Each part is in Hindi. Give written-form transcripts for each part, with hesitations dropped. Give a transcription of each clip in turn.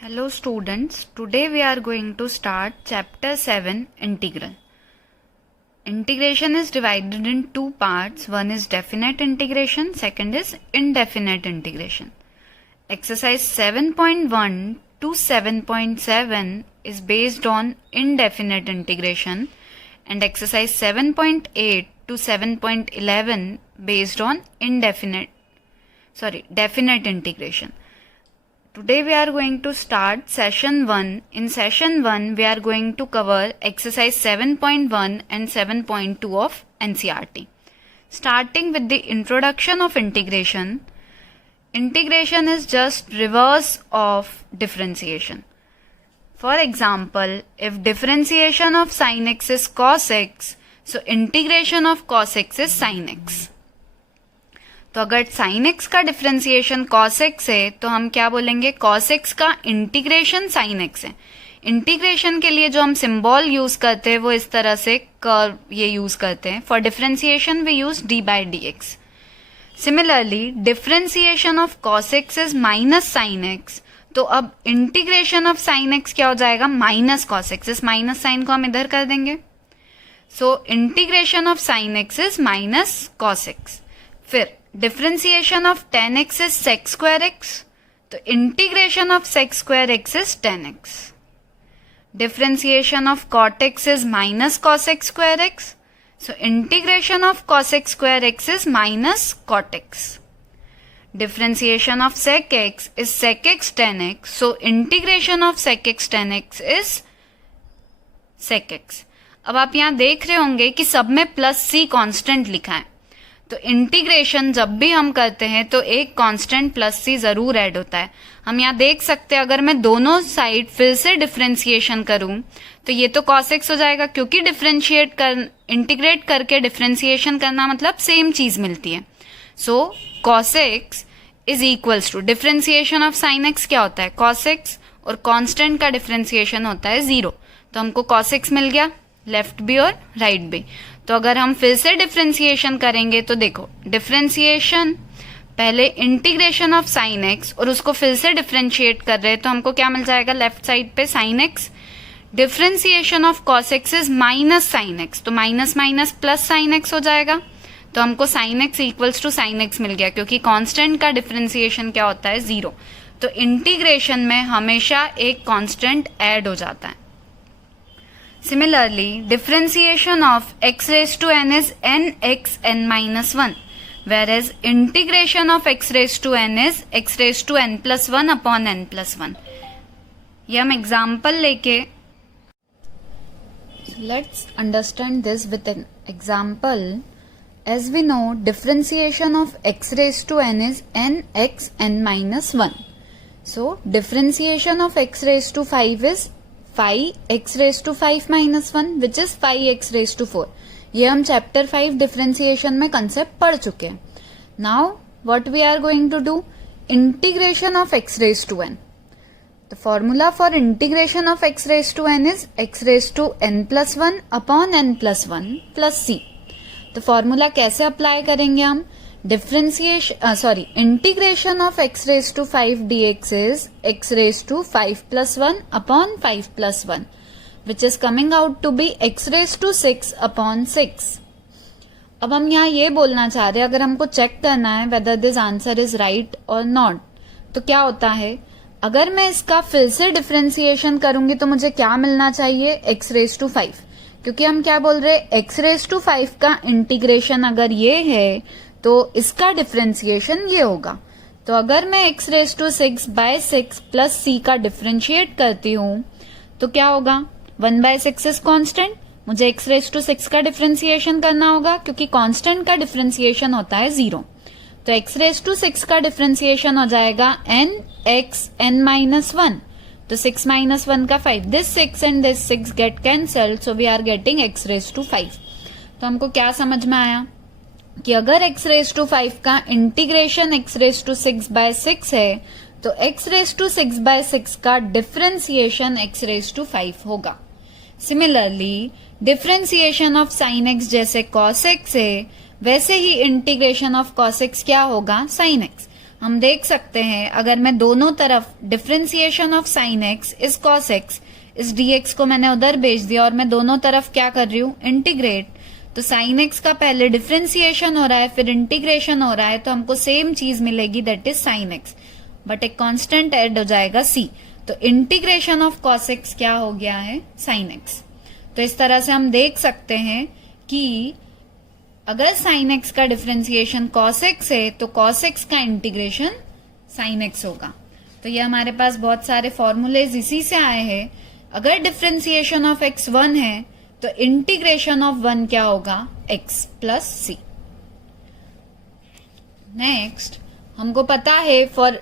Hello students, today we are going to start chapter 7 integral. Integration is divided in two parts. One is definite integration, second is indefinite integration. Exercise 7.1 to 7.7 is based on indefinite integration and exercise 7.8 to 7.11 based on definite integration. Today we are going to start session 1. In session 1 we are going to cover exercise 7.1 and 7.2 of NCERT. Starting with the introduction of integration. Integration is just reverse of differentiation. For example, if differentiation of sin x is cos x, so integration of cos x is sin x. तो अगर sin x का डिफरेंशिएशन cos x है तो हम क्या बोलेंगे, cos x का इंटीग्रेशन sin x है. इंटीग्रेशन के लिए जो हम सिंबल यूज करते हैं वो इस तरह से कर्व ये यूज करते हैं. For differentiation we use d by dx. Similarly differentiation of cos x is minus sin x, तो अब इंटीग्रेशन ऑफ sin x क्या हो जाएगा, माइनस cos x. इस माइनस साइन को हम इधर कर देंगे. सो integration of sin x is minus cos x. फिर differentiation of tan x is sec square x, तो integration of sec square x is tan x. Differentiation of cot x is minus cos x square x, so integration of cos x square x is minus cot x. Differentiation of sec x is sec x tan x, so integration of sec x tan x is sec x. अब आप यहाँ देख रहे होंगे कि सब में प्लस c कांस्टेंट लिखा है, तो इंटीग्रेशन जब भी हम करते हैं तो एक कांस्टेंट प्लस सी जरूर ऐड होता है. हम यहाँ देख सकते हैं अगर मैं दोनों साइड फिर से डिफरेंशिएशन करूं तो ये तो cos x हो जाएगा, क्योंकि इंटीग्रेट करके डिफरेंशिएशन करना मतलब सेम चीज मिलती है. So cos x is equals to differentiation of sin x क्या होता है, cos x, और कांस्टेंट का डिफरेंशिएशन होता है 0. तो हमको cos x मिल गया, लेफ्ट भी और राइट भी. तो अगर हम फिर से डिफरेंशिएशन करेंगे तो देखो, डिफरेंशिएशन पहले इंटीग्रेशन ऑफ sin x और उसको फिर से डिफरेंशिएट कर रहे हैं तो हमको क्या मिल जाएगा, लेफ्ट साइड पे sin x. Differentiation of cos x is minus sin x, तो minus minus plus sin x हो जाएगा. तो हमको sin x equals to sin x मिल गया, क्योंकि कांस्टेंट का डिफरेंशिएशन क्या होता है, 0. तो इंटीग्रेशन में हमेशा एक कांस्टेंट ऐड हो जाता है. Similarly, differentiation of x raised to n is nx n minus 1, whereas integration of x raised to n is x raised to n plus 1 upon n plus 1. ये हम एग्जाम्पल लेके let's understand this with an example. As we know, differentiation of x raised to n is nx n minus 1. So differentiation of x raised to 5 is 5x raised to 5 minus 1 which is 5x raised to 4. ये हम चैप्टर 5 डिफरेंशिएशन में कंसेप्ट पढ़ चुके हैं. Now what we are going to do, integration of x raised to n. The formula for integration of x raised to n is x raised to n plus 1 upon n plus 1 plus c. तो फॉर्मूला कैसे अप्लाई करेंगे हम, integration of x raised to 5 dx is x raised to 5 plus 1 upon 5 plus 1 which is coming out to be x raised to 6 upon 6. अब हम यहाँ ये बोलना चाह रहे हैं, अगर हमको चेक करना है whether this answer is right or not, तो क्या होता है, अगर मैं इसका फिर से डिफरेंशिएशन करूंगी तो मुझे क्या मिलना चाहिए, x raised to 5, क्योंकि हम क्या बोल रहे हैं, x raised to 5 का इंटीग्रेशन अगर ये है तो इसका डिफरेंशिएशन ये होगा. तो अगर मैं x raised to 6 by 6 plus c का डिफरेंशिएट करती हूँ तो क्या होगा, 1 by 6 इज कांस्टेंट, मुझे x raised to 6 का डिफरेंशिएशन करना होगा क्योंकि कांस्टेंट का डिफरेंशिएशन होता है 0. तो x raised to 6 का डिफरेंशिएशन हो जाएगा nx n minus 1. तो 6 minus 1 का 5, this 6 and this 6 get cancelled, so we are getting x raised to 5. तो हमको क्या समझ में आया कि अगर x raised to 5 का integration x raised to 6 by 6 है तो x raised to 6 by 6 का डिफरेंशिएशन x raised to 5 होगा. Similarly differentiation of sin x जैसे cos x है, वैसे ही इंटीग्रेशन ऑफ cos x क्या होगा, sin x. हम देख सकते हैं अगर मैं दोनों तरफ differentiation of sine x is cos x, इस dx को मैंने उधर भेज दिया और मैं दोनों तरफ क्या कर रही हूँ, इंटीग्रेट, तो साइन एक्स का पहले डिफरेंशिएशन हो रहा है फिर इंटीग्रेशन हो रहा है, तो हमको सेम चीज मिलेगी that is sine x, but एक कांस्टेंट ऐड हो जाएगा c, तो इंटीग्रेशन ऑफ कॉस एक्स क्या हो गया है, साइन एक्स। तो इस तरह से हम देख सकते हैं कि अगर साइन एक्स का डिफरेंशिएशन कॉस एक्स है तो कॉस एक्स का इंटीग्रेशन साइन एक्स होगा। तो ये हमारे पास बहुत सारे फॉर्मूलेज इसी से आए हैं। अगर डिफरेंशिएशन ऑफ एक्स 1 है तो इंटीग्रेशन ऑफ 1 क्या होगा, x प्लस सी। नेक्स्ट हमको पता है फॉर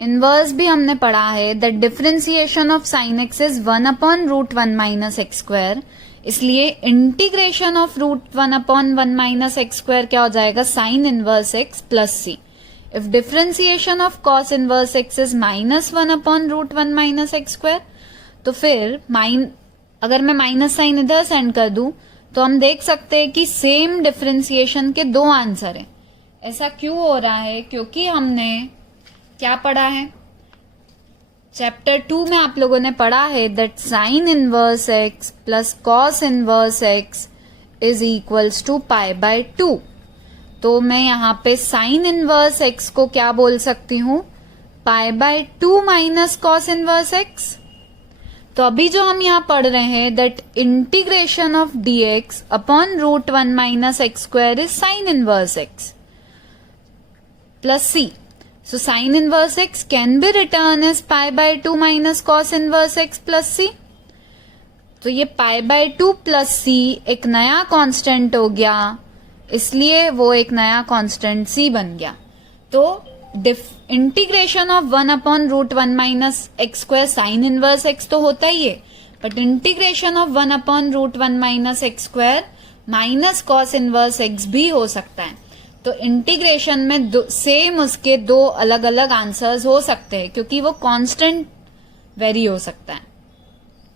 इनवर्स भी हमने पढ़ा है that differentiation of sine x is 1/√1 minus x square, इसलिए integration of √1/1 minus x square क्या हो जाएगा, sine inverse x plus c. If differentiation of cos inverse x is -1/√1 minus x square, तो फिर अगर मैं माइनस साइन इधर सेंड कर दूं तो हम देख सकते हैं कि सेम डिफरेंशिएशन के दो आंसर हैं। ऐसा क्यों हो रहा है, क्योंकि हमने क्या पढ़ा है, चैप्टर 2 में आप लोगों ने पढ़ा है that sine inverse x plus cos inverse x is equals to π/2। तो मैं यहाँ पे साइन इनवर्स एक्स को क्या बोल सकती हूँ, π/2 माइनस कॉस इनवर्स एक्स। तो अभी जो हम यहाँ पढ़ रहे हैं that integration of dx upon √1 minus x square is sine inverse x plus c. So sin inverse x can be written as π/2 minus cos inverse x plus c। तो ये π/2 plus c एक नया कांस्टेंट हो गया, इसलिए वो एक नया कांस्टेंट c बन गया। तो integration of 1/√1 minus x square sine inverse x तो होता ही है, but integration of 1/√1 minus x square minus cos inverse x भी हो सकता है। तो इंटीग्रेशन में सेम उसके दो अलग अलग आंसर्स हो सकते हैं क्योंकि वो कांस्टेंट वेरी हो सकता है।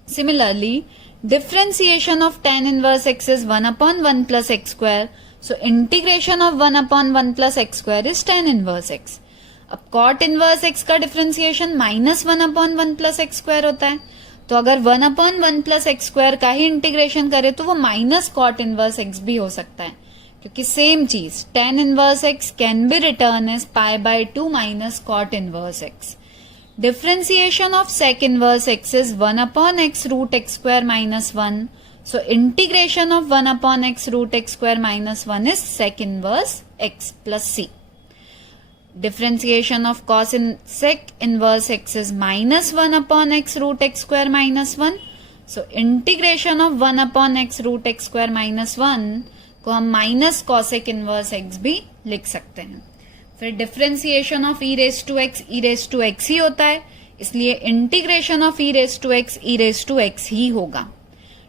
Similarly differentiation of tan inverse x is 1/1 plus x square, so integration of 1/1 plus x square is tan inverse x। अब cot इनवर्स x का डिफरेंशिएशन -1/1 प्लस एक्स स्क्वायर होता है, तो अगर 1/1 प्लस एक्स स्क्वायर का ही इंटीग्रेशन करे तो वो माइनस cot इनवर्स x भी हो सकता है, क्योंकि सेम चीज tan inverse x can be return as π/2 minus cot inverse x। Differentiation of sec inverse x is 1/x root x square minus 1, so integration of 1/x root x square minus 1 is sec inverse x plus c। Differentiation of cos sec inverse x is -1/x root x square minus 1, so integration of 1/x root x square minus 1 को हम माइनस कॉसेक इनवर्स एक्स भी लिख सकते हैं। फिर differentiation of e raise to x ही होता है, इसलिए integration of e raise to x ही होगा।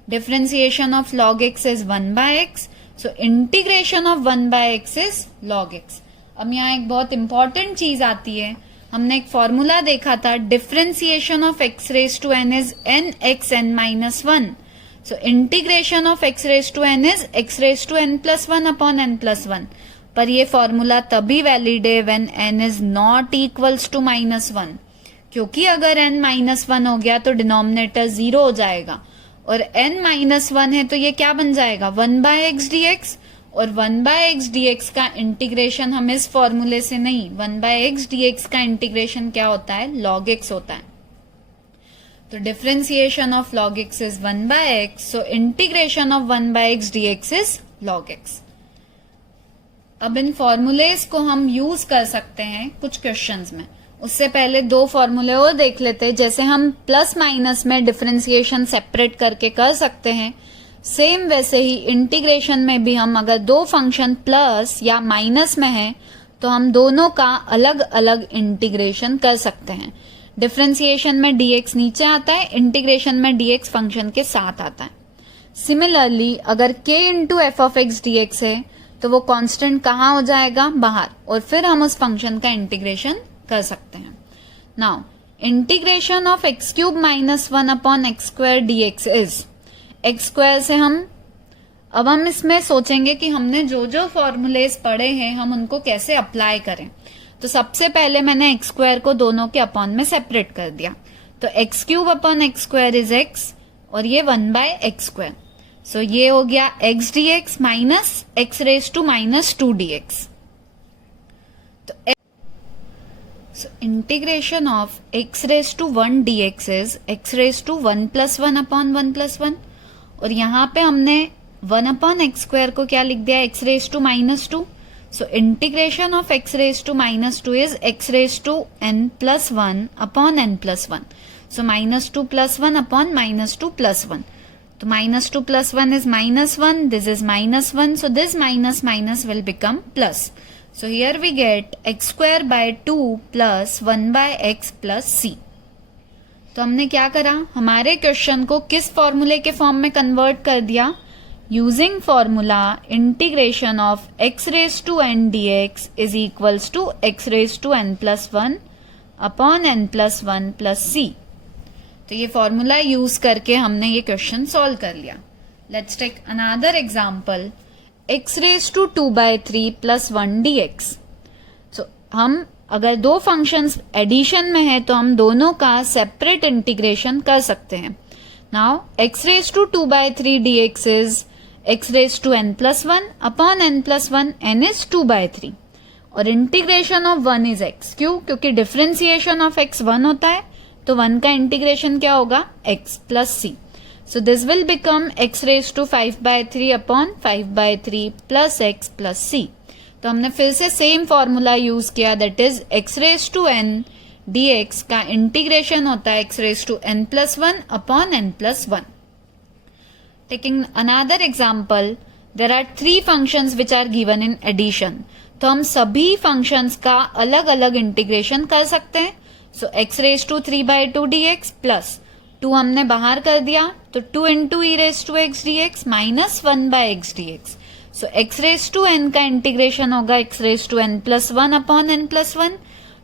Differentiation of log x is 1/x, so integration of 1/x is log x। अब यहाँ एक बहुत इंपॉर्टेंट चीज आती है, हमने एक फॉर्मूला देखा था, differentiation of x raise to n is nxn-1, so integration of x raised to n is x raised to n plus 1 upon n plus 1, पर ये फॉर्मूला तभी वैलिड है when n is not equals to -1, क्योंकि अगर n -1 हो गया तो डिनोमिनेटर 0 हो जाएगा, और n -1 है तो ये क्या बन जाएगा, 1/x dx, और 1/x dx का इंटीग्रेशन हम इस फॉर्मूले से नहीं, 1/x dx का इंटीग्रेशन क्या होता है, log x होता है। तो differentiation of log x is 1/x, so integration of 1/x dx is log x। अब इन फॉर्मूलेज को हम यूज कर सकते हैं कुछ क्वेश्चंस में। उससे पहले दो फॉर्मूले और देख लेते हैं। जैसे हम प्लस माइनस में डिफरेंशिएशन सेपरेट करके कर सकते हैं, सेम वैसे ही इंटीग्रेशन में भी हम अगर दो फंक्शन प्लस या माइनस में हैं तो हम दोनों का अलग अलग इंटीग्रेशन कर सकते हैं। डिफरेंशिएशन में dx नीचे आता है, इंटीग्रेशन में dx फंक्शन के साथ आता है। सिमिलरली अगर k into F of x dx है तो वो कांस्टेंट कहाँ हो जाएगा, बाहर, और फिर हम उस फंक्शन का इंटीग्रेशन कर सकते हैं। Now integration of x³ -1 upon x² dx is, x² से हम अब हम इसमें सोचेंगे कि हमने जो जो फॉर्मूलेज पढ़े हैं हम उनको कैसे अप्लाई करें। तो सबसे पहले मैंने एक्स स्क्वायर को दोनों के अपॉन में सेपरेट कर दिया, तो x cube upon x square is x और ये 1/x²। सो ये हो गया x dx minus x raise to -2 dx। तो integration of x raise to 1 dx is x raise to 1 + 1 upon 1 + 1, और यहाँ पे हमने 1/x² को क्या लिख दिया, x रेज टू -2। सो integration of x raise to -2 is x raise to n+1 upon n+1। So -2 + 1 upon -2 + 1. So -2 + 1 is -1. This is -1. So this minus will become plus. So here we get x²/2 plus 1/x plus c. तो हमने क्या करा, हमारे क्वेश्चन को किस फॉर्मूले के फॉर्म में कन्वर्ट कर दिया, using formula integration of x raise to n dx is equals to x raise to n+1 upon n+1 plus c। तो ये फॉर्मूला यूज करके हमने ये क्वेश्चन सॉल्व कर लिया। Let's take another example, x raise to 2/3 plus 1 dx। So हम अगर दो फंक्शंस एडिशन में है तो हम दोनों का सेपरेट इंटीग्रेशन कर सकते हैं। Now x raise to 2/3 dx is x raise to n+1 upon n+1, n is 2/3 और इंटीग्रेशन ऑफ 1 इज x। क्योंकि डिफरेंशिएशन ऑफ x 1 होता है, तो 1 का इंटीग्रेशन क्या होगा, x plus c। So this will become x raise to 5/3 upon 5/3 plus x plus c। तो हमने फिर से सेम फॉर्मूला यूज किया, that is x raise to n dx का इंटीग्रेशन होता है x raise to n+1 upon n+1। Taking another example, there are 3 functions which are given in addition. तो हम सभी फंक्शंस का अलग अलग इंटीग्रेशन कर सकते हैं। So x raise to 3/2 dx plus 2 हमने बाहर कर दिया, तो 2 into e raise to x dx minus 1/x dx। So x raise to n का इंटीग्रेशन होगा x raise to n+1 upon n+1।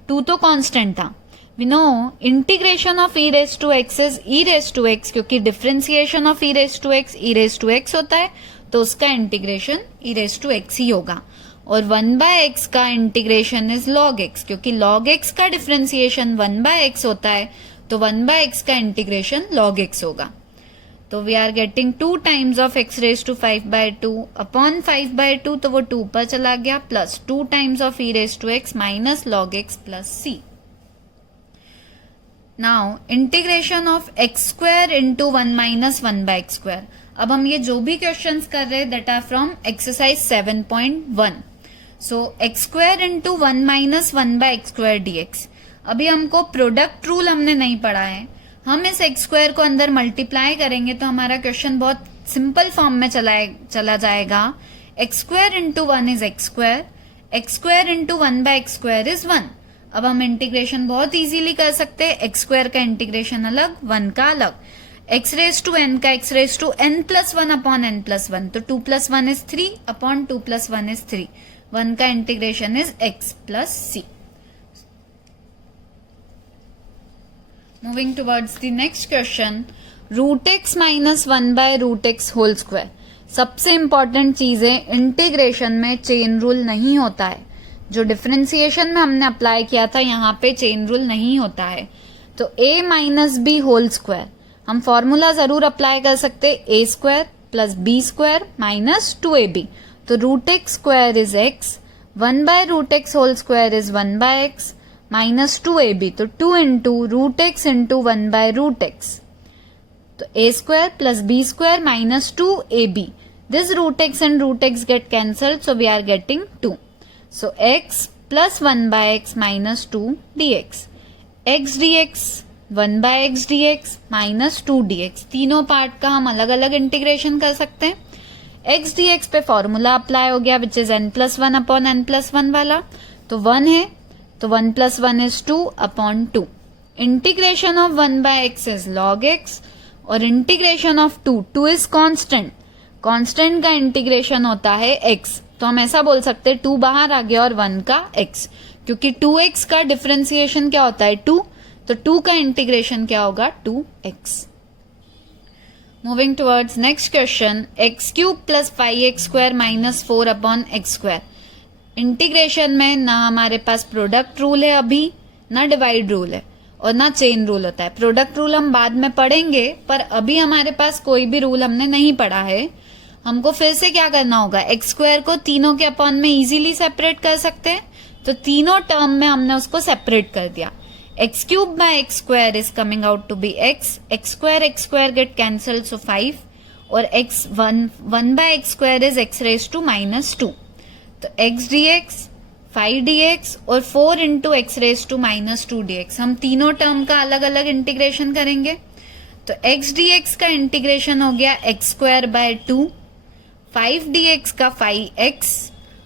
2 तो कांस्टेंट था। We know integration of e raise to x is e raise to x, क्योंकि differentiation of e raise to x e raise to x होता है, तो उसका integration e raise to x ही होगा। और 1/x का इंटीग्रेशन इज log x, क्योंकि log x का डिफरेंशिएशन 1/x होता है, तो 1/x का इंटीग्रेशन log x होगा। तो we are getting 2 times of x raise to 5/2 upon 5/2, तो वो 2 पर चला गया, plus 2 times of e raise to x minus log x plus c। Now integration of x² into 1 minus 1/x²। अब हम ये जो भी क्वेश्चंस कर रहे हैं that are from exercise 7.1। So x² into 1 minus 1/x² dx। अभी हमको प्रोडक्ट रूल हमने नहीं पढ़ा है, हम इस x² को अंदर मल्टीप्लाई करेंगे तो हमारा क्वेश्चन बहुत सिंपल फॉर्म में चला जाएगा। x² into 1 is x² into 1/x² is 1। अब हम इंटीग्रेशन बहुत इजीली कर सकते हैं, x² का इंटीग्रेशन अलग, 1 का अलग। x रेज टू n का x raise to n+1 upon n+1, तो 2 + 1 इज 3 अपॉन 2 + 1 इज 3। 1 का integration is x plus c। Moving towards the next question, √x minus 1/√x whole square। सबसे इंपॉर्टेंट चीज है, इंटीग्रेशन में चेन रूल नहीं होता है। जो डिफरेंशिएशन में हमने अप्लाई किया था यहाँ पे चेन रूल नहीं होता है। तो a minus b whole square, हम फॉर्मूला जरूर अप्लाई कर सकते, a² plus b² minus 2ab। तो √x² is x, 1/√x whole square is 1/x minus 2ab, तो 2 इंटू √x इंटू 1/√x। तो a² plus b² minus 2ab। This √x and √x get cancelled, so we are getting 2. So x plus 1/x minus 2 dx। x dx 1/x dx minus 2 dx, तीनों पार्ट का हम अलग अलग इंटीग्रेशन कर सकते हैं। x dx पे फॉर्मूला अप्लाई हो गया which is n+1 upon n+1 वाला, तो 1 है, तो 1 + 1 is 2 upon 2। Integration of 1/x is log x और integration of 2 is constant, constant का इंटीग्रेशन होता है x। तो हम ऐसा बोल सकते हैं 2 बाहर आ गया और 1 का x, क्योंकि 2x का डिफरेंशिएशन क्या होता है 2, तो 2 का इंटीग्रेशन क्या होगा 2x। Moving towards next question, x cube plus 5x square minus 4 upon x square. Integration में ना हमारे पास प्रोडक्ट रूल है अभी, ना डिवाइड रूल है और ना चेन रूल होता है. प्रोडक्ट रूल हम बाद में पढ़ेंगे, पर अभी हमारे पास कोई भी रूल हमने नहीं पढ़ा है. हमको फिर से क्या करना होगा, एक्स स्क्वायर को तीनों के अपॉन में इजीली सेपरेट कर सकते हैं. तो तीनों टर्म में हमने उसको सेपरेट कर दिया. X cube by x square is coming out to be x square get cancel, so 5 और x one by x square is x raise to minus 2. तो एक्स डी एक्स 5 dx और 4 into x raise to minus 2 dx. हम तीनों टर्म का अलग अलग इंटीग्रेशन करेंगे. तो एक्स डी एक्स का इंटीग्रेशन हो गया एक्स स्क्वायर बाय 2, 5 dx का 5x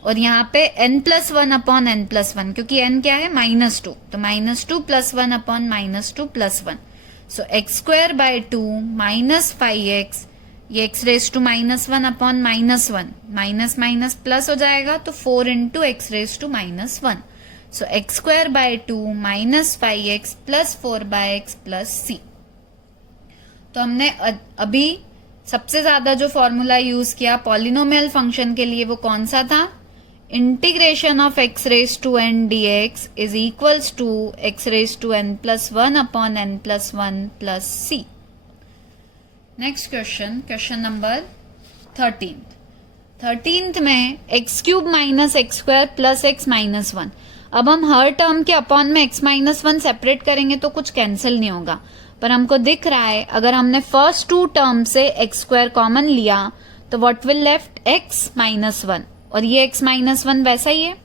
और यहाँ पे n plus 1 upon n plus 1, क्योंकि n क्या है -2, तो -2 plus 1 upon -2 plus 1. So x square by 2 minus 5x, ये x raise to -1 upon -1, minus minus plus हो जाएगा तो 4 into x raise to -1. So x square by 2 minus 5x plus 4 by x plus c. तो हमने अभी सबसे ज्यादा जो फॉर्मूला यूज किया पॉलिनोमियल फंक्शन के लिए वो कौन सा था, integration of x raise to n d x is equals to x raise to n plus 1 upon n plus 1 plus c. Next question, question number 13th में x cube minus x square plus x minus 1. अब हम हर टर्म के अपॉन में x माइनस 1 सेपरेट करेंगे तो कुछ कैंसिल नहीं होगा, पर हमको दिख रहा है अगर हमने फर्स्ट 2 टर्म से एक्स स्क्वायर कॉमन लिया तो what will left x minus 1 और ये x माइनस 1 वैसा ही है.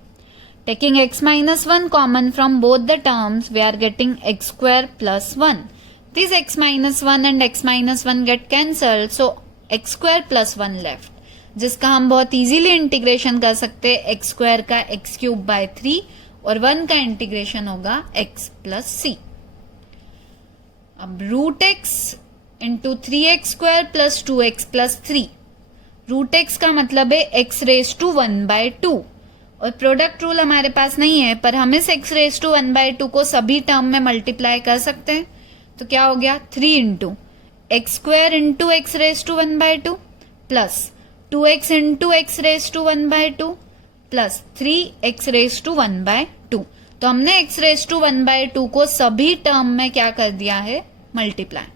Taking x minus 1 common from both the terms we are getting x square plus 1. This x minus 1 and x minus 1 get cancelled, so x square plus 1 left, जिसका हम बहुत इजीली इंटीग्रेशन कर सकते हैं x स्क्वायर का x क्यूब बाय 3 और 1 का इंटीग्रेशन होगा x प्लस c. अब root x into 3x square plus 2x plus 3. Root x का मतलब है x रेज टू 1 बाय 2 और प्रोडक्ट रूल हमारे पास नहीं है, पर हम इस x रेज टू 1 बाय 2 को सभी टर्म में मल्टीप्लाई कर सकते हैं. तो क्या हो गया 3 into x square into x raise to 1 by 2 plus 2x into x raise to 1 by 2 plus 3x raise to 1 by 2. तो हमने x रेज टू 1 बाय 2 को सभी टर्म में क्या कर दिया है, मल्टीप्लाई.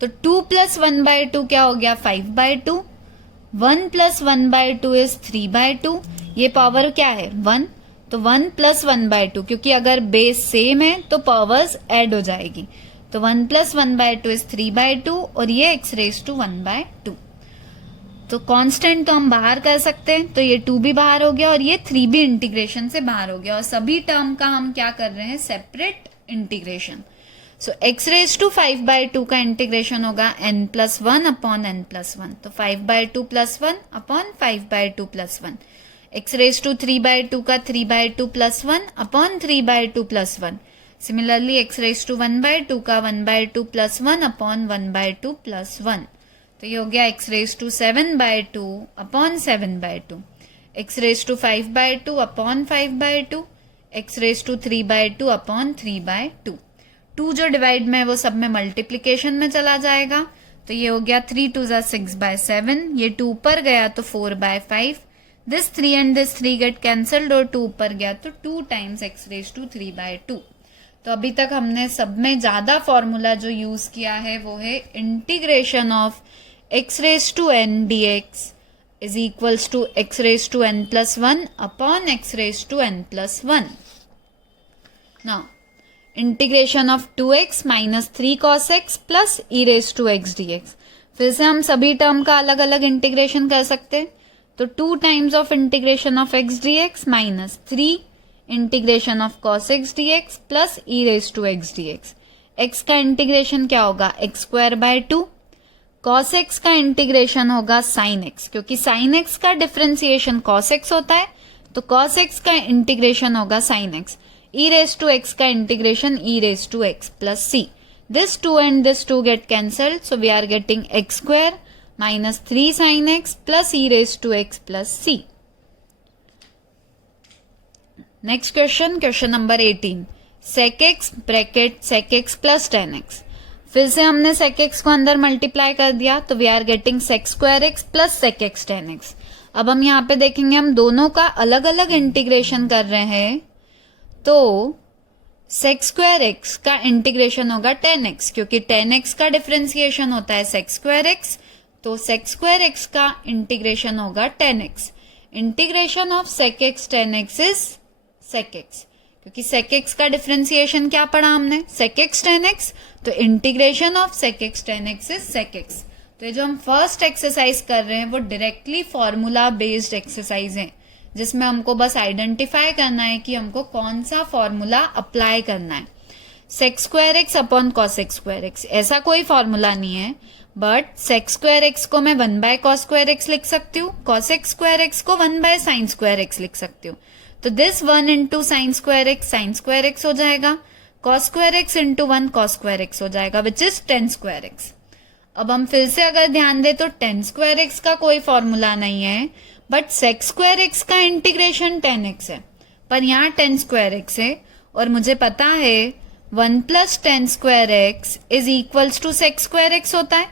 तो 2 प्लस 1 बाय 2 क्या हो गया 5 by 2. 1 plus 1 by 2 is 3 by 2. ये पावर क्या है 1, तो 1 प्लस 1 बाय 2, क्योंकि अगर बेस सेम है तो पावर्स ऐड हो जाएगी. तो 1 प्लस 1 बाय 2 इज 3 बाय 2 और ये x रेज टू 1 बाय 2. तो कांस्टेंट तो हम बाहर कर सकते हैं, तो ये 2 भी बाहर हो गया और ये 3 भी इंटीग्रेशन से बाहर हो गया और सभी टर्म का हम क्या कर रहे हैं, separate integration. So x raise to 5 by 2 का इंटीग्रेशन होगा n plus 1 upon n plus 1. तो 5 by 2 plus 1 upon 5 by 2 plus 1. x raise to 3 by 2 का 3 by 2 plus 1 upon 3 by 2 plus 1. Similarly x raise to 1 by 2 का 1 by 2 plus 1 upon 1 by 2 plus 1. तो ये हो गया x raise to 7 by 2 upon 7 by 2. x raise to 5 by 2 upon 5 by 2. x raise to 3 by 2 upon 3 by 2. 2 जो डिवाइड में है वो सब में मल्टीप्लीकेशन में चला जाएगा. तो ये हो गया 3 2 जा 6 बाय 7. ये 2 ऊपर गया तो 4 by 5. This 3 and this 3 get cancelled और 2 ऊपर गया तो 2 times x raise to 3 by 2. तो अभी तक हमने सब में ज्यादा फॉर्मूला जो यूज किया है वो है integration of x raise to n dx is equals to x raised to n plus 1 upon x raised to n plus 1. Now, integration of 2x minus 3 cos x plus e raised to x dx. फिर से हम सभी टर्म का अलग अलग इंटीग्रेशन कर सकते हैं. तो 2 times of integration of x dx minus 3 integration of cos x dx plus e raised to x dx. x का इंटीग्रेशन क्या होगा, x square by 2. cos x का इंटीग्रेशन होगा sin x, क्योंकि sin x का डिफरेंशिएशन cos x होता है, तो cos x का इंटीग्रेशन होगा sin x. e raised to x का integration e raised to x plus c. This 2 and this 2 get cancelled, so we are getting x square minus 3 sin x plus e raised to x plus c. Next question, question number 18. Sec x bracket sec x plus tan x. फिर से हमने sec x को अंदर मल्टीप्लाई कर दिया, तो we are getting sec square x plus sec x tan x। अब हम यहाँ पे देखेंगे, हम दोनों का अलग अलग इंटीग्रेशन कर रहे हैं, तो sec स्क्वायर एक्स का इंटीग्रेशन होगा tan x, क्योंकि tan x का डिफरेंशिएशन होता है sec स्क्वायर एक्स, तो sec स्क्वायर एक्स का इंटीग्रेशन होगा tan x। Integration of sec x tan x is sec x, क्योंकि sec x का डिफरेंशिएशन क्या पढ़ा हमने, sec x tan x, तो integration of sec x tan x is sec x। तो ये जो हम फर्स्ट एक्सरसाइज कर रहे हैं वो डायरेक्टली फॉर्मूला बेस्ड एक्सरसाइज है, जिसमें हमको बस आइडेंटिफाई करना है कि हमको कौन सा फॉर्मूला अप्लाई करना है। sec square x upon cos x square x, ऐसा कोई फॉर्मूला नहीं है, बट sec स्क्वायर एक्स को मैं 1 बाय cos स्क्वायर एक्स लिख सकती हूँ, cos x स्क्वायर एक्स को 1 बाय sin स्क्वायर एक्स लिख सकती हूँ। तो this 1 into sine square x हो जाएगा, cos square x into 1 cos square x हो जाएगा, which is tan square x. अब हम फिर से अगर ध्यान दें तो tan स्क्वायर एक्स का कोई फॉर्मूला नहीं है, बट sec स्क्वायर एक्स का इंटीग्रेशन tan x है, पर यहाँ tan स्क्वायर एक्स है, और मुझे पता है 1 प्लस tan square x is equals to sec square x होता है।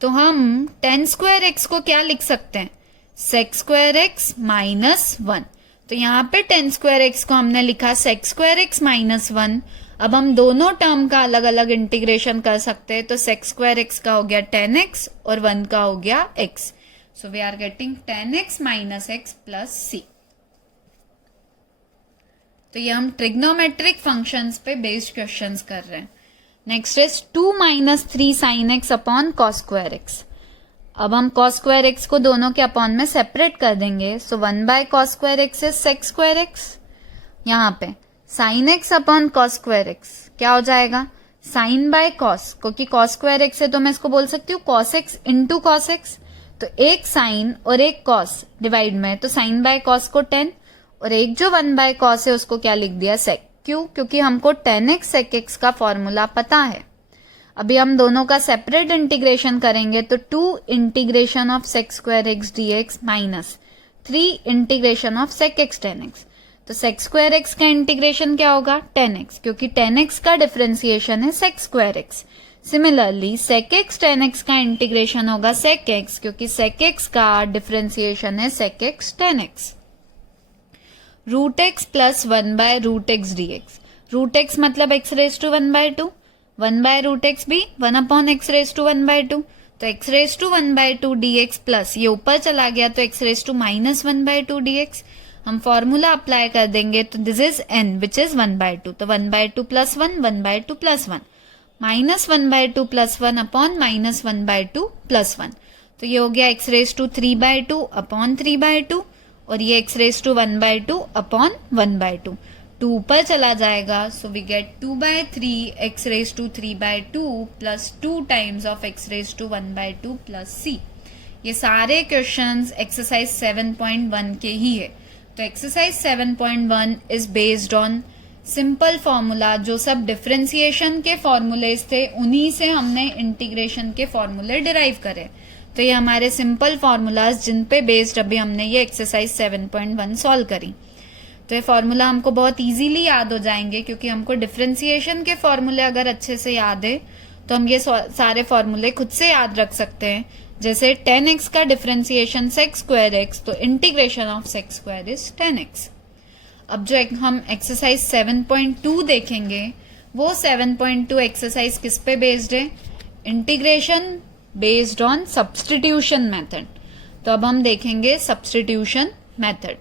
तो हम tan स्क्वायर एक्स को क्या लिख सकते हैं, sec स्क्वायर एक्स माइनस 1। तो यहाँ पे tan स्क्वायर एक्स को हमने लिखा sec स्क्वायर एक्स माइनस 1। अब हम दोनों टर्म का अलग अलग इंटीग्रेशन कर सकते हैं, तो sec स्क्वायर एक्स का हो गया tan x और 1 का हो गया x। So we are getting tan x minus x plus c। तो ये हम ट्रिग्नोमेट्रिक फंक्शंस पे बेस्ड क्वेश्चंस कर रहे हैं। Next is 2 minus 3 sin x upon cos square x. अब हम cos स्क्वायर एक्स को दोनों के अपॉन में सेपरेट कर देंगे, so 1 by cos square x is sec square x. यहाँ पे sin x upon cos square x क्या हो जाएगा, sin बाय cos, क्योंकि cos स्क्वायर एक्स है तो मैं इसको बोल सकती हूँ cos x into cos x। तो एक sin और एक cos डिवाइड में, तो sin बाय cos को tan, और एक जो 1 बाय cos है उसको क्या लिख दिया sec। क्यों, क्योंकि हमको tan x sec x का फॉर्मूला पता है। अभी हम दोनों का सेपरेट इंटीग्रेशन करेंगे, तो 2 integration of sec square x dx minus 3 integration of sec x tan x। तो sec स्क्वायर एक्स का इंटीग्रेशन क्या होगा, tan x, क्योंकि tan x का डिफरेंशिएशन है sec square x. Similarly sec x tan x का इंटीग्रेशन होगा sec x, क्योंकि sec x का डिफरेंशिएशन है sec x tan x। Root x plus 1 by root x dx, root x मतलब x raise to 1 by 2, 1 by root x भी 1 upon x raise to 1 by 2, तो x raise to 1 by 2 dx plus ये ऊपर चला गया तो x raise to minus 1 by 2 dx। हम फॉर्मूला अप्लाई कर देंगे, तो this is n which is 1 by 2, तो 1 by 2 plus 1, 1 by 2 plus 1, minus 1 by 2 plus 1 upon minus 1 by 2 plus 1। तो ये हो गया x raise to 3 by 2 upon 3 by 2, और ये x raise to 1 by 2 upon 1 by 2, 2 ऊपर चला जाएगा, so we get 2 by 3 x raise to 3 by 2 plus 2 times of x raise to 1 by 2 plus c। ये सारे क्वेश्चंस एक्सरसाइज 7.1 के ही है। तो exercise 7.1 is based on simple formula, जो सब डिफरेंशिएशन के फॉर्मूलेज थे उन्हीं से हमने इंटीग्रेशन के फॉर्मूले डिराइव करे। तो ये हमारे सिंपल फॉर्मूलाज जिन पे बेस्ड अभी हमने ये एक्सरसाइज 7.1 सॉल्व करी। तो ये फॉर्मूला हमको बहुत इजीली याद हो जाएंगे, क्योंकि हमको डिफरेंशिएशन के फॉर्मूले अगर अच्छे से याद है तो हम ये सारे फॉर्मूले खुद से याद रख सकते हैं। जैसे tan x का डिफरेंशिएशन sec स्क्वायर एक्स, तो integration of sec square is tan x। अब जो हम एक्सरसाइज 7.2 देखेंगे, वो 7.2 एक्सरसाइज किस पे बेस्ड है, integration based on substitution method. तो अब हम देखेंगे सब्स्टिट्यूशन मेथड।